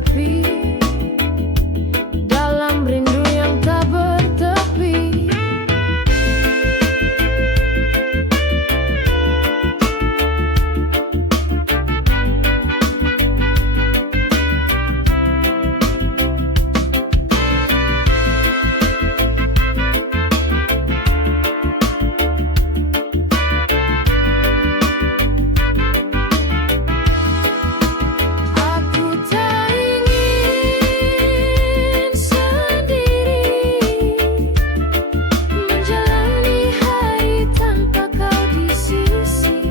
sepi, dalam rindu yang tak bertepi. Aku tak ingin sendiri menjalani hari tanpa kau di sisi.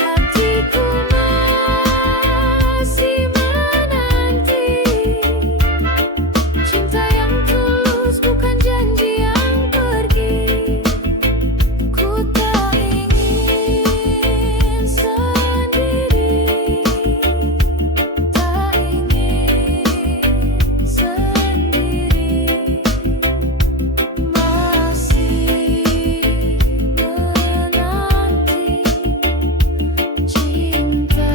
Hatiku masih menanti cinta yang tulus, bukan janji yang pergi. Ku tak ingin sendiri, tak ingin sendiri, masih menanti cinta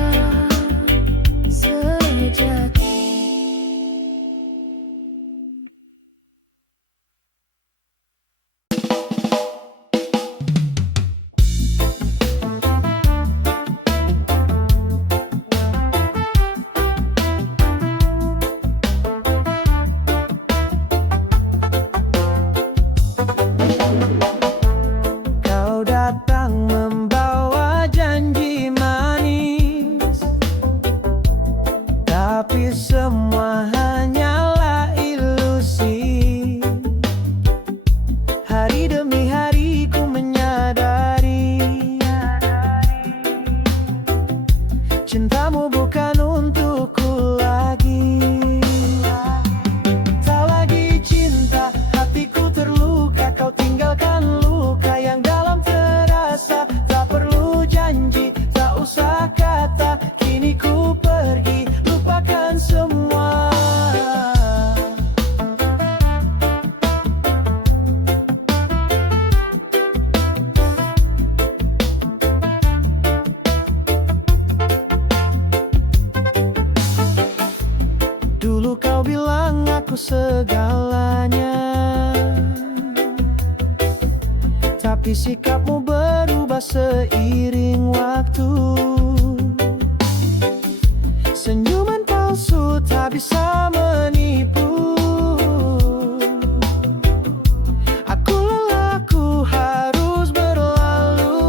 sejati. Kau datang membawa janji manis, tapi semua hanyalah ilusi. Hari demi hari ku menyadari cintamu bukan untukku lagi. Tak lagi cinta, hatiku terluka. Kau tinggalkan luka yang dalam terasa. Tak perlu janji, tak usah kata. Kini ku pergi, lupakan semua. Dulu kau bilang aku segalanya, tapi sikapmu berubah seiring waktu. Senyuman palsu tak bisa menipu. Aku lelah, aku harus berlalu.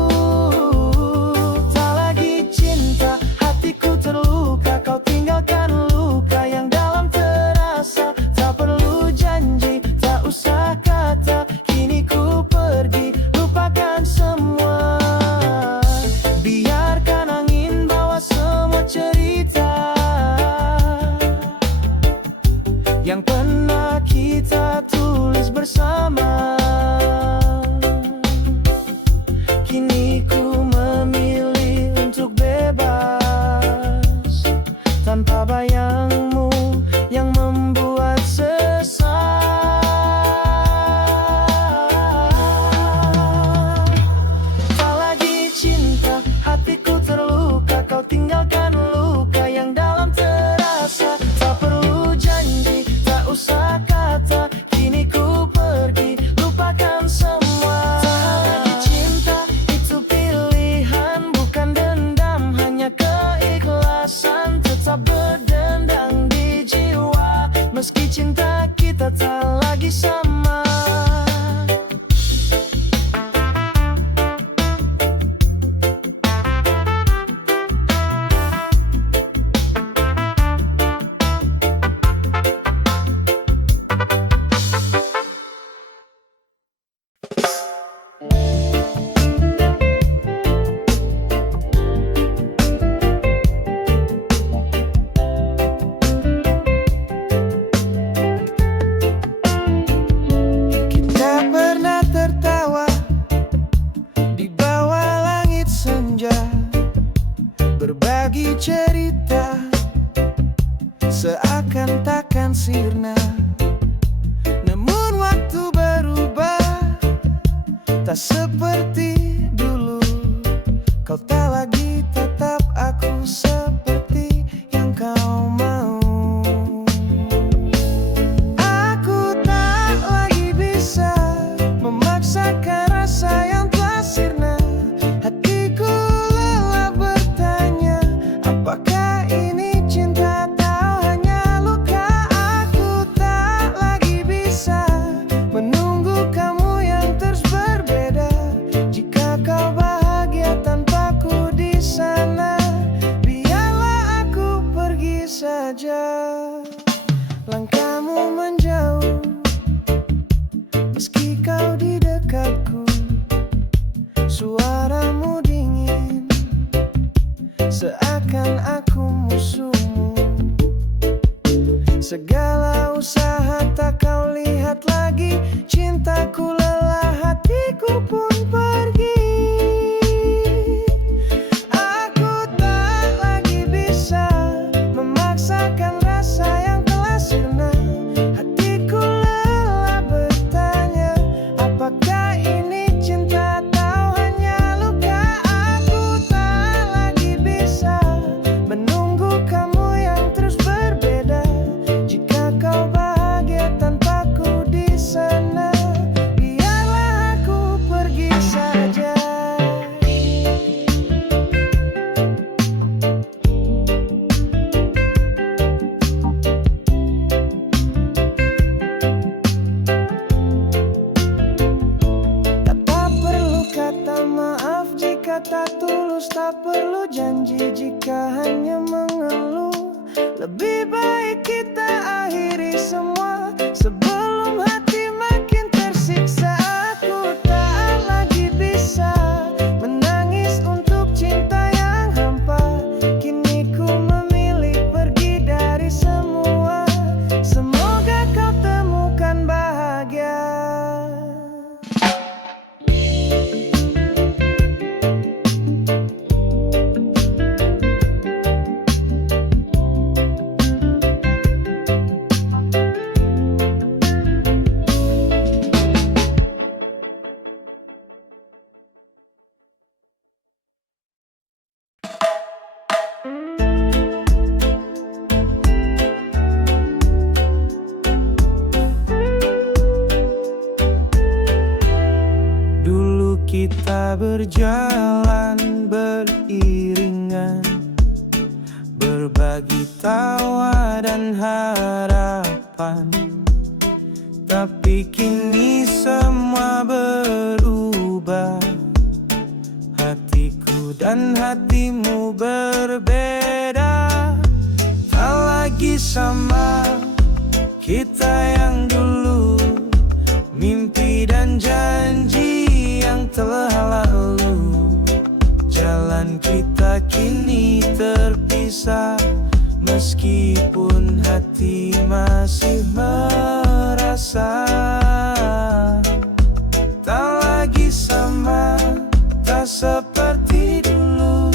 Tak lagi cinta, hatiku terluka. Kau tinggalkan luka yang dalam terasa. Tak perlu janji, tak usah kata. Kini ku pergi, lupakan semua. Biarkan angin bawa semua cerita yang pernah kita tulis bersama. Kini ku memilih untuk bebas tanpa bayangmu yang membuat sesat. Tak lagi cinta, hatiku terluka. Kau tinggalkan luka yang dalam terasa. Tak perlu janji, tak usah kata. Kini ku pergi, lupakan semua. Tak lagi cinta, itu pilihan, bukan dendam. Hanya keikhlasan tetap berdendang di jiwa. Meski cinta kita tak lagi sama. seakan takkan sirna. Namun waktu berubah, tak seperti dulu. Kau tak lagi tetap aku seperti yang kau mau. seakan aku musuhmu. Segala usaha tak kau lihat lagi, cintaku lelah, hatiku pun pergi. Aku tak lagi bisa memaksakan rasa yang telah sirna. Hatiku lelah bertanya, apakah ini cinta atau hanya luka? Aku tak lagi bisa menunggu kamu yang terus berbeda. Jika kau bahagia tanpaku di sana, biarlah aku pergi saja. Tak perlu kata maaf jika tak tulus, tak perlu janji jika hanya mengeluh. Lebih baik kita akhiri semua sebelum hati makin tersiksa. Aku tak lagi bisa menangis untuk cinta yang hampa. Kini ku memilih pergi dari semua. Semoga kau temukan bahagia. Dulu kita berjalan beriringan, berbagi tawa dan harapan. Tapi kini semua berubah, hatiku dan hatimu berbeda. Tak lagi sama kita yang dulu, mimpi dan janji yang telah lalu. Jalan kita kini terpisah, meskipun hati masih merasa. Tak lagi sama, tak seperti dulu.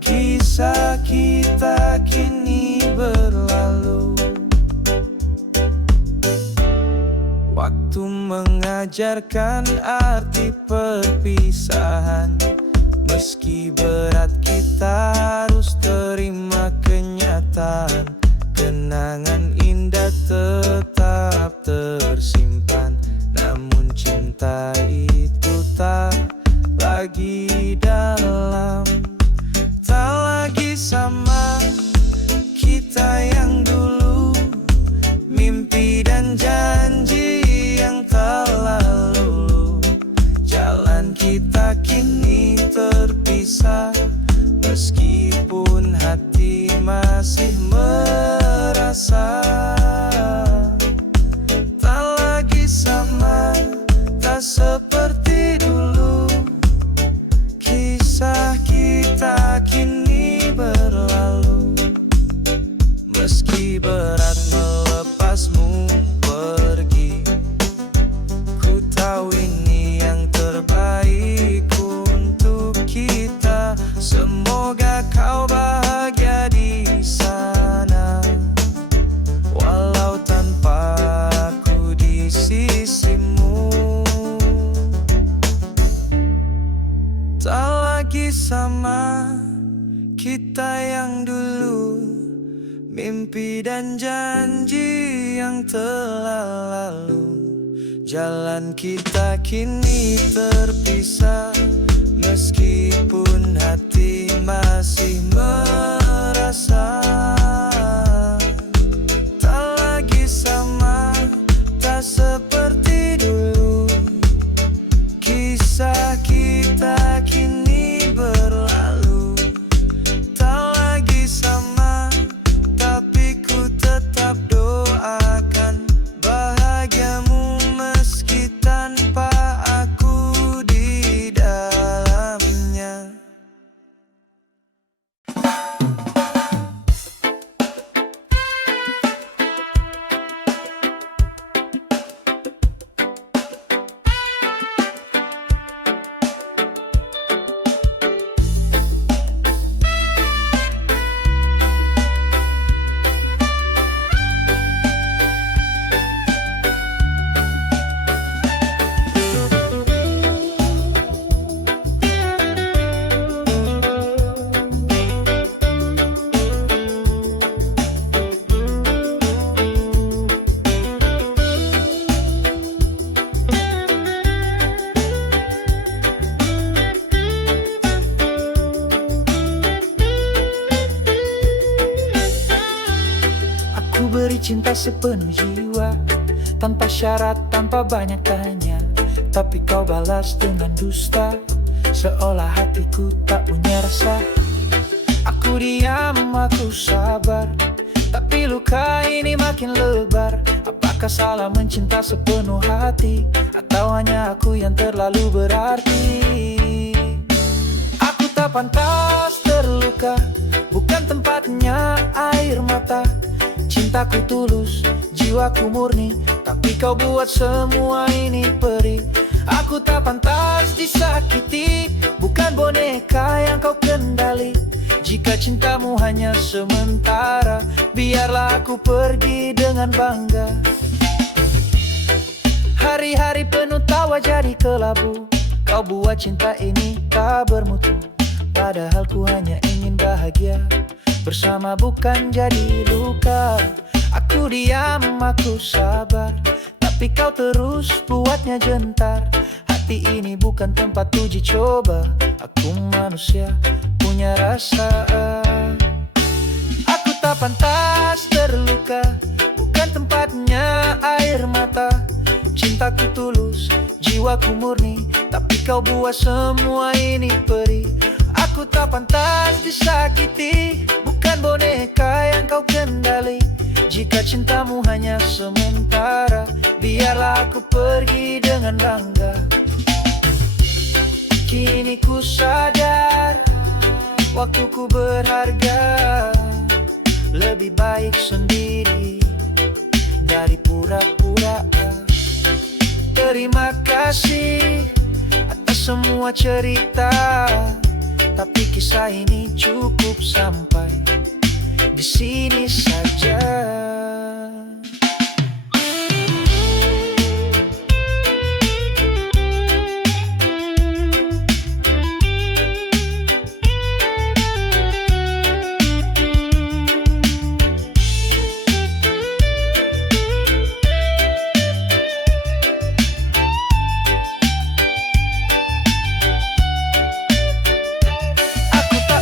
Kisah kita kini berlalu. Waktu mengajarkan arti perpisahan. Meski berat kita harus terima kenyataan. Kenangan indah tetap tersimpan, namun cinta itu tak lagi dalam. Tak lagi sama kita yang dulu, mimpi dan janji yang telah lalu. Jalan kita kini terpisah, meskipun hati masih merasa. Tak lagi sama, tak seperti dulu. Kisah kita kini berlalu. Meski berat melepasmu pergi, ku tahu ini yang terbaik untuk kita. Semoga kau bahagia di sana, walau tanpa aku di sisimu. Tak lagi sama kita yang dulu, mimpi dan janji yang telah lalu. Jalan kita kini terpisah, meskipun hati masih merasa. Tak lagi sama, tak seperti dulu. Kisah kita kini berlalu. Tak lagi sama, tapi ku tetap doakan bahagiamu meski tanpa aku di dalamnya. cinta sepenuh jiwa, tanpa syarat, tanpa banyak tanya. Tapi kau balas dengan dusta, seolah hatiku tak punya rasa. Aku diam, aku sabar, tapi luka ini makin lebar. Apakah salah mencinta sepenuh hati, atau hanya aku yang terlalu berarti? Aku tak pantas terluka, bukan tempatnya air mata. Cintaku tulus, jiwaku murni, tapi kau buat semua ini perih. Aku tak pantas disakiti, bukan boneka yang kau kendali. Jika cintamu hanya sementara, biarlah aku pergi dengan bangga. Hari-hari penuh tawa jadi kelabu, kau buat cinta ini tak bermutu. Padahal ku hanya ingin bahagia bersama, bukan jadi luka. Aku diam, aku sabar, tapi kau terus buatnya gentar. Hati ini bukan tempat uji coba, aku manusia punya rasa. Aku tak pantas terluka, bukan tempatnya air mata. Cintaku tulus, jiwaku murni, tapi kau buat semua ini perih. Aku tak pantas disakiti, bukan boneka yang kau kendali. Jika cintamu hanya sementara, biarlah aku pergi dengan bangga. Kini ku sadar, waktuku berharga. Lebih baik sendiri dari pura-pura. Terima kasih atas semua cerita, tapi kisah ini cukup sampai di sini saja.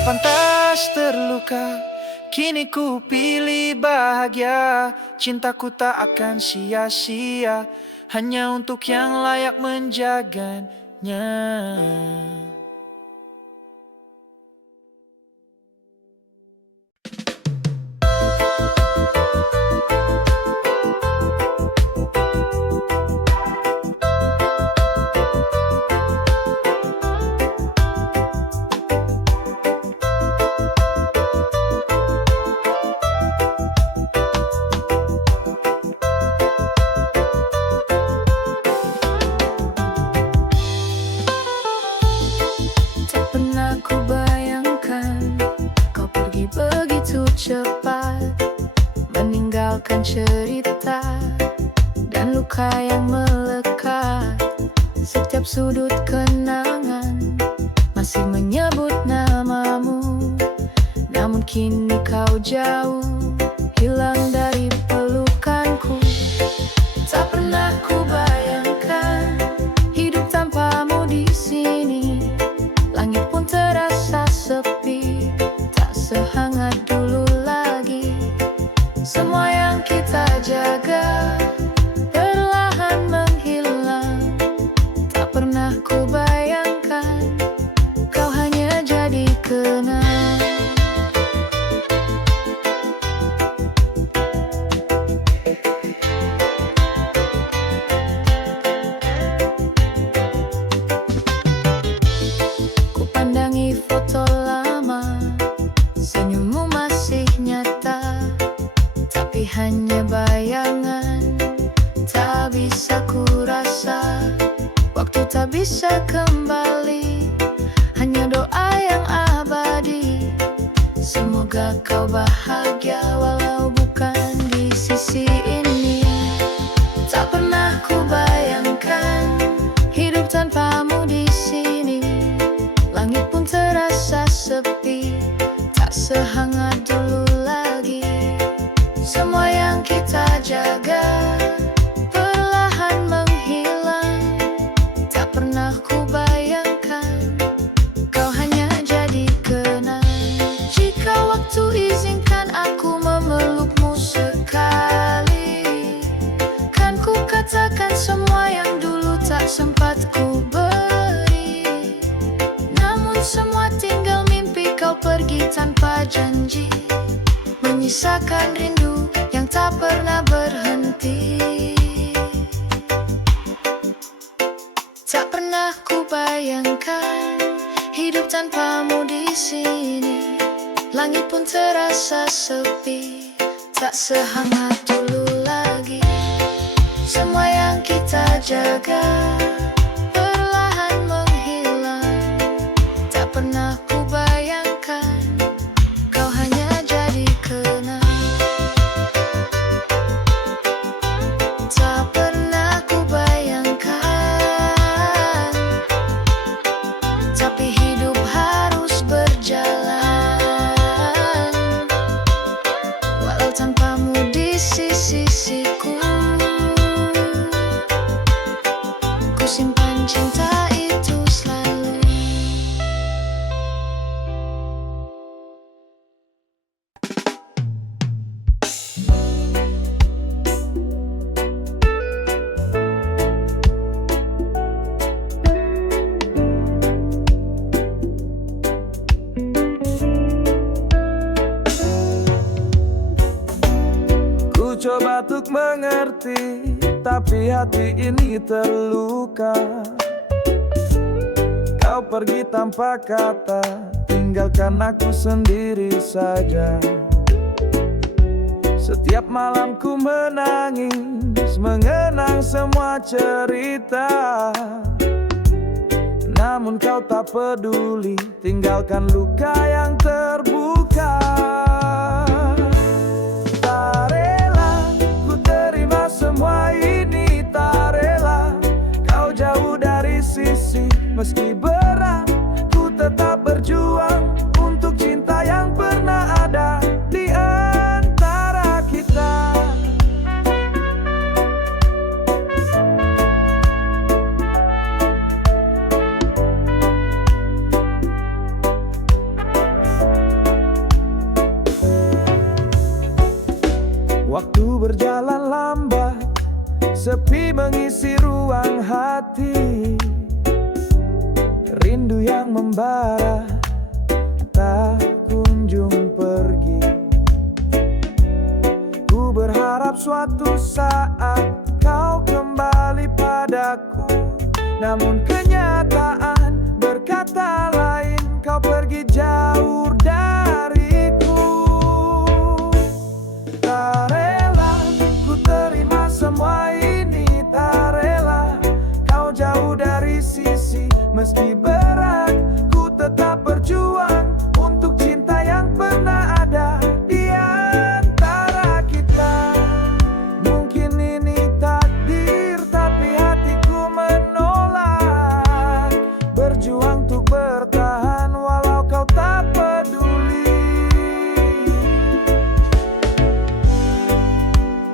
Pantas terluka, kini ku pilih bahagia. Cintaku tak akan sia-sia, hanya untuk yang layak menjaganya. Cepat meninggalkan cerita dan luka yang melekat. Setiap sudut kenangan masih menyebut namamu, namun kini kau jauh, hilang dari pelukanku. Tak pernah ku bayangkan hidup tanpamu di sini. Langit pun terasa sepi, tak sehangat dulu. Semua yang kita jaga perlahan menghilang. Tak pernah ku bayangkan kau hanya jadi kenang. Ku pandangi foto lama, senyummu masih nyata, tapi hanya bayangan, tak bisa ku rasa. Waktu tak bisa kembali, hanya doa yang abadi. Semoga kau bahagia walau bukan di sisi ini. Tak pernah ku bayangkan hidup tanpamu di sini. Langit pun terasa sepi, tak sehangat dulu lagi. Semua yang kita jaga perlahan menghilang. Tak pernah ku bayangkan kau hanya jadi kenang. Jika waktu izinkan aku memelukmu sekali. pergi tanpa janji, menyisakan rindu yang tak pernah berhenti. Tak pernah ku bayangkan hidup tanpamu di sini. Langit pun terasa sepi, tak sehangat dulu lagi. Semua yang kita jaga perlahan menghilang. Tak pernah ku bayangkan kau hanya jadi kenang. Tak pernah ku bayangkan, tapi hidup harus berjalan. Walau tanpamu di sisiku, ku simpan cinta itu selalu. Ku coba untuk mengerti, tapi hati ini terluka. Kau pergi tanpa kata, tinggalkan aku sendiri saja. Setiap malam ku menangis, mengenang semua cerita. Namun kau tak peduli, tinggalkan luka yang terbuka. Tak rela ku terima semua ini, tak rela kau jauh dari sisi. Meski berat, ku tetap berjuang untuk cinta yang pernah ada di antara kita. Waktu berjalan lambat, sepi mengisi ruang hati. Rindu yang membara tak kunjung pergi. Ku berharap suatu saat kau kembali padaku. Namun kenyataan berkata lain, kau pergi jauh dariku. Tak rela ku terima semua ini, tak rela kau jauh dari sisi. Meski berat, ku tetap berjuang untuk cinta yang pernah ada di antara kita. Mungkin ini takdir, tapi hatiku menolak. Berjuang untuk bertahan walau kau tak peduli.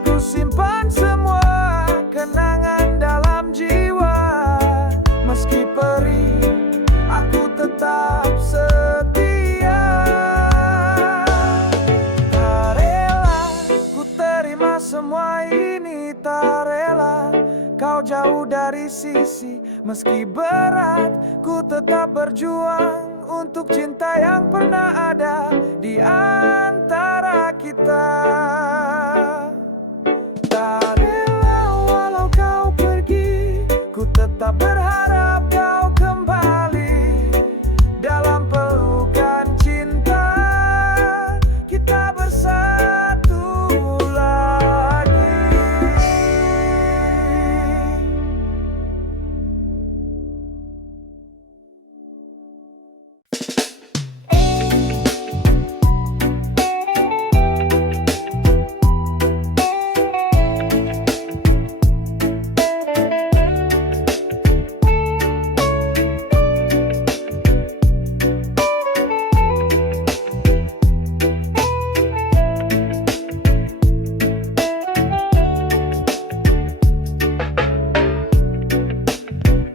Ku simpan semua kenangan dalam jiwa. Meski perih, aku tetap setia. Tak rela ku terima semua ini, tak rela kau jauh dari sisi. Meski berat, ku tetap berjuang untuk cinta yang pernah ada di antara kita. Tak rela walau kau pergi, ku tetap berharap kau kembali. Dalam pelukan cinta, kita bersatu lagi.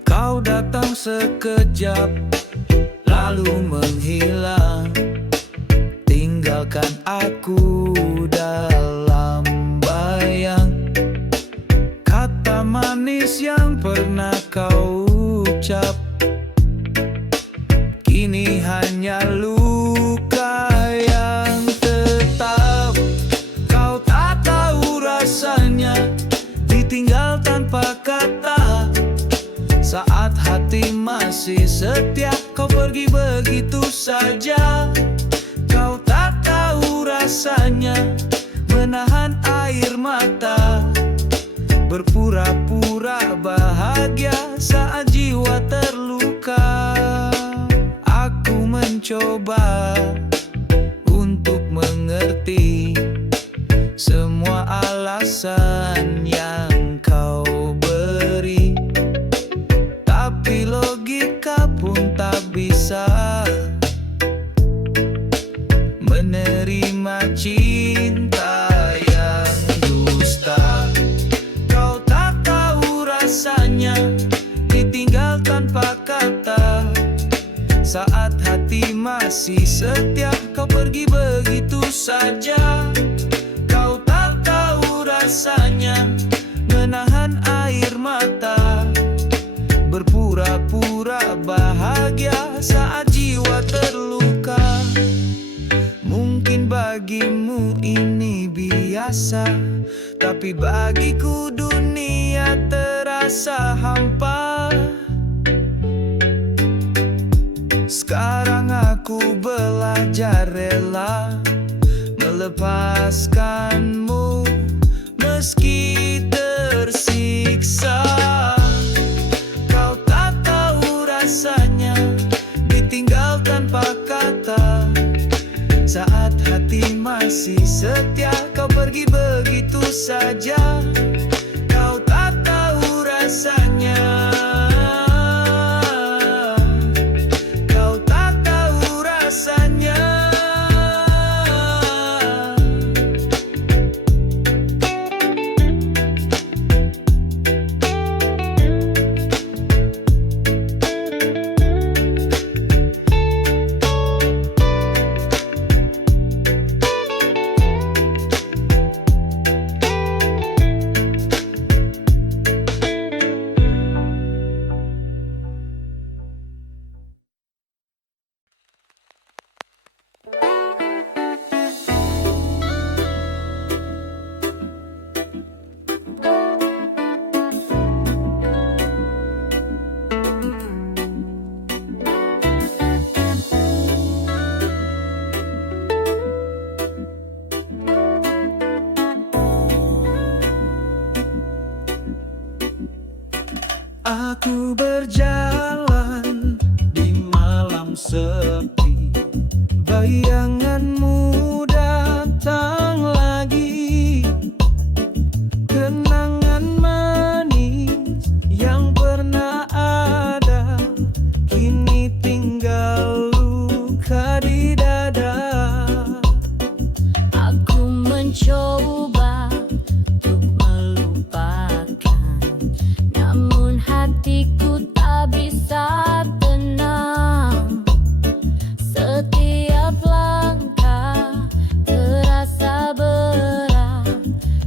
Kau datang sekejap, lalu menghilang, tinggalkan aku dalam bayang. Kata manis yang pernah kau ucap, kini hanya luka setia, kau pergi begitu saja. Kau tak tahu rasanya menahan air mata, berpura-pura bahagia saat jiwa terluka. Aku mencoba untuk mengerti semua alasan yang kau beri, tapi logika pun tak bisa menerima cinta yang dusta. Kau tak tahu rasanya ditinggal tanpa kata. Saat hati masih setia, kau pergi begitu saja. Kau tak tahu rasanya menahan air mata, berpura-pura bahagia saat jiwa terluka. Mungkin bagimu ini biasa, tapi bagiku dunia terasa hampa. Sekarang aku belajar rela melepaskanmu meski tersiksa. Kau tak tahu rasanya ditinggal tanpa kata. Saat hati masih setia, kau pergi begitu saja. Kau tak tahu rasanya. Kau tak tahu rasanya. Aku berjalan di malam sepi, bayanganmu datang lagi. Kenangan manis yang pernah ada kini tinggal luka di dada. Aku mencoba untuk melupakan, namun hatiku tak bisa tenang. Setiap langkah terasa berat,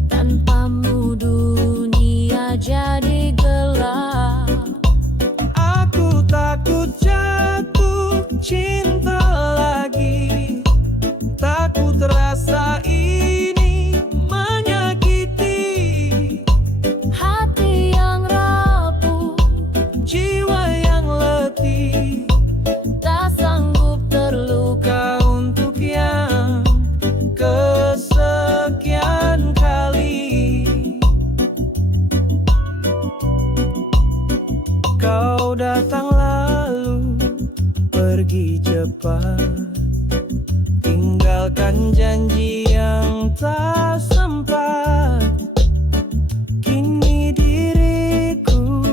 tanpamu dunia jadi gelap. Aku takut jatuh cinta lagi, takut rasa ini menyakiti. Hati yang rapuh, Jiwa yang letih, tak sanggup terluka. luka untuk yang kesekian kali. Kau datang lalu pergi cepat, tinggalkan janji yang tak sempat. Kini diriku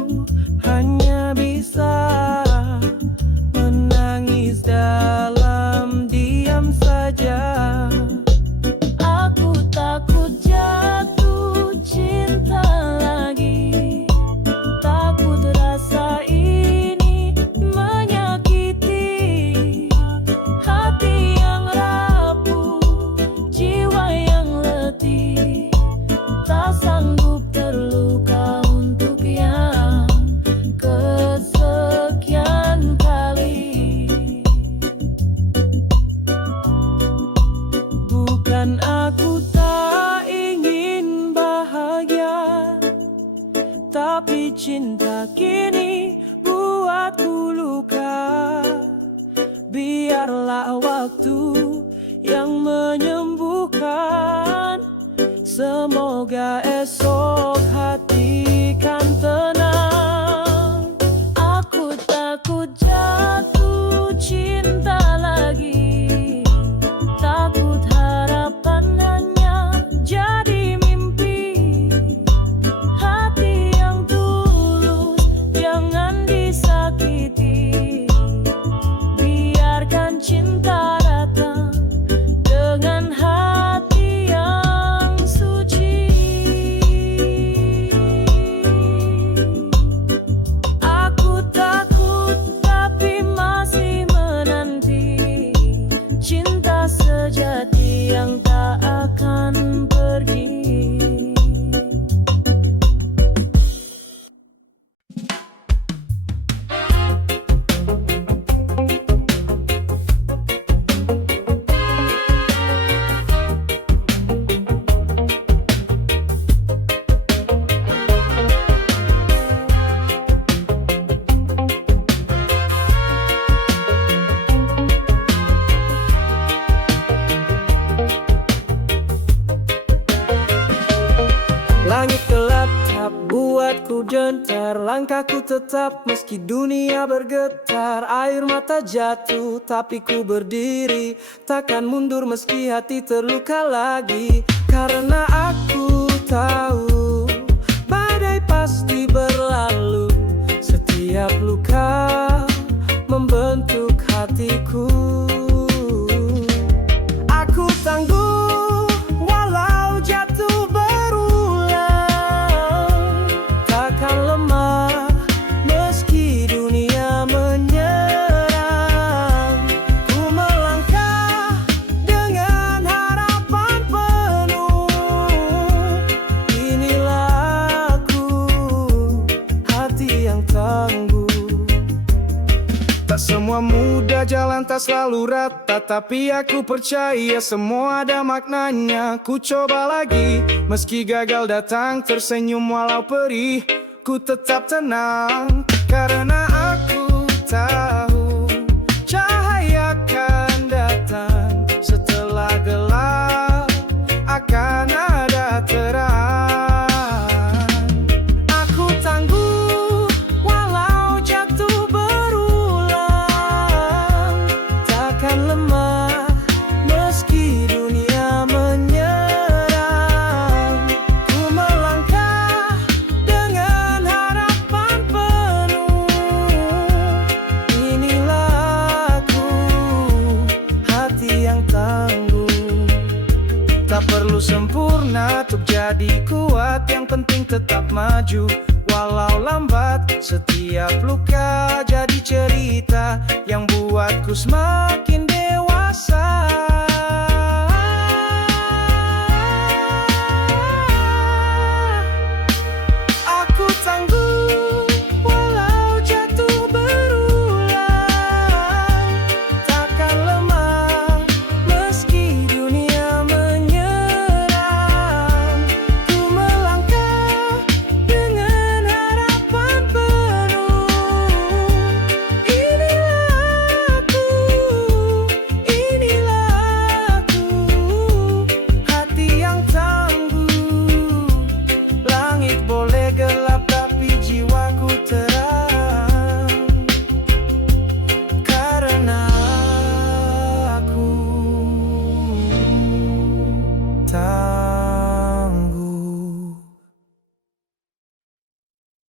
hanya bisa menangis dalam diam saja. Aku takut jatuh cinta lagi, takut rasa ini menyakiti. Hati yang rapuh, jiwa yang letih, tak sanggup terluka untuk yang kesekian kali. Bukan aku tak ingin bahagia, tapi cinta kini buatku luka. biarlah waktu yang menyembuhkan. Semoga esok hati kan tenang. Aku takut jatuh cinta lagi, takut harapan hanya jadi mimpi. Hati yang tulus jangan disakiti, biarkan cinta datang dengan hati yang suci. Aku takut tapi masih menanti cinta sejati yang tak akan pergi. Langit gelap tak buatku gentar, langkahku tetap meski dunia bergetar. Air mata jatuh tapi ku berdiri, takkan mundur meski hati terluka lagi. Karena aku tahu badai pasti berlalu, setiap luka membentuk hatiku. Aku tangguh walau jatuh berulang, takkan lemah meski dunia menyerang. Ku melangkah dengan harapan penuh, inilah aku, hati yang tangguh. Tak semua mudah, jalan tak selalu rata, tapi aku percaya semua ada maknanya. Ku coba lagi, meski gagal datang, tersenyum walau perih, ku tetap tenang. Karena aku tahu cahaya akan datang, setelah gelap akan ada terang. Aku tangguh walau jatuh berulang, takkan lemah meski dunia menyerang. Ku melangkah dengan harapan penuh, inilah aku, hati yang tangguh. Tak perlu sempurna untuk jadi kuat, yang penting tetap maju walau lambat. Setiap luka jadi cerita yang buatku semakin dewasa.